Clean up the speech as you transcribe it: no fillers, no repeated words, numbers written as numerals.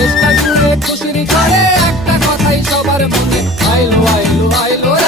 দেশটা জুড়ে খুশির ঝড়ে একটা কথাই সবার মনে, আইলো আইলো আইলো